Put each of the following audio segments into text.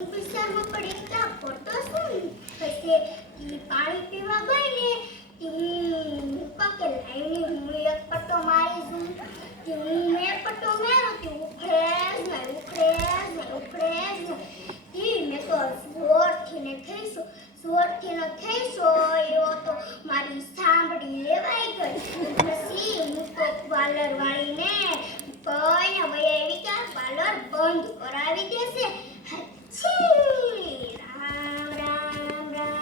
વિસ્તારમાં પડી ત્યાં પડતો છું પછી પાણી પીવા ગઈ ને હું પકે લાઈની હું એક પટ્ટો મારી છું હું એક પટ્ટો માર્યો કે ઉખડે મેં તો જોરથી થઈશો એવો તો મારી સાંભળી લેવાઈ ગઈ પછી હું તો પાર્લર વાળીને કઈ હવે એવી કે પાર્લર બંધ કરાવી દેશે રામ રામ રામ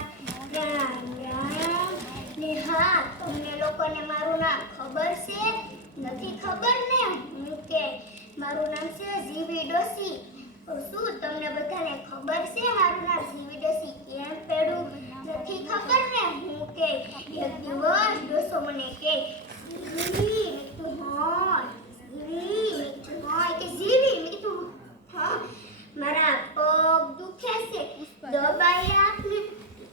રામ રામ ને હા તમને લોકોને મારું નામ ખબર છે નથી ખબર ને હું કે મારું નામ છે જીવી ડોસી શું તમને બધાને ખબર છે મારું નામ જીવી ડોસી કેમ પડ્યું નથી ખબર ને હું કે એક દિવસ ડોસો મને કે જીવી તું હા જીવી મેં કીધું હા મારા પગ દુખે છે દબાઈ આપને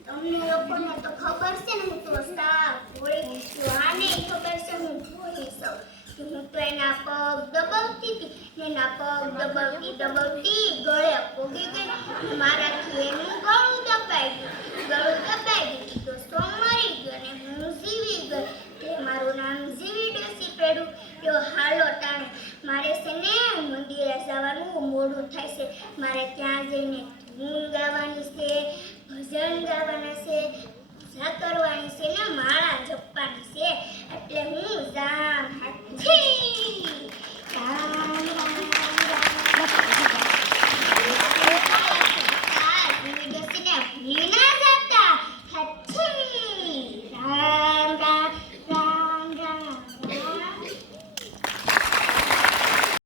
તમને લોકોને તો ખબર છે ને હું તો સાફ ભોળી આને ખબર છે હું ભોળી છું હું તો એના પગ દબાવતી હતી ને એના પગ દબાવતી ગળે પોગી ગઈ મારાથી એનું ગળું દબાઈ ગયું તો મરી ગયો ને હું જીવી ગઈ તે મારું નામ જીવી ડોસી પડ્યું યો હાલો ટાણે મારે છે ને મંદિરે જવાનું મોડું થાય છે મારે ત્યાં જઈને ધૂન ગાવાની છે ભજન ગાવાના છે પૂજા કરવાની છે ને માળા જપવાની છે એટલે હું જામ હાથી રામ રામ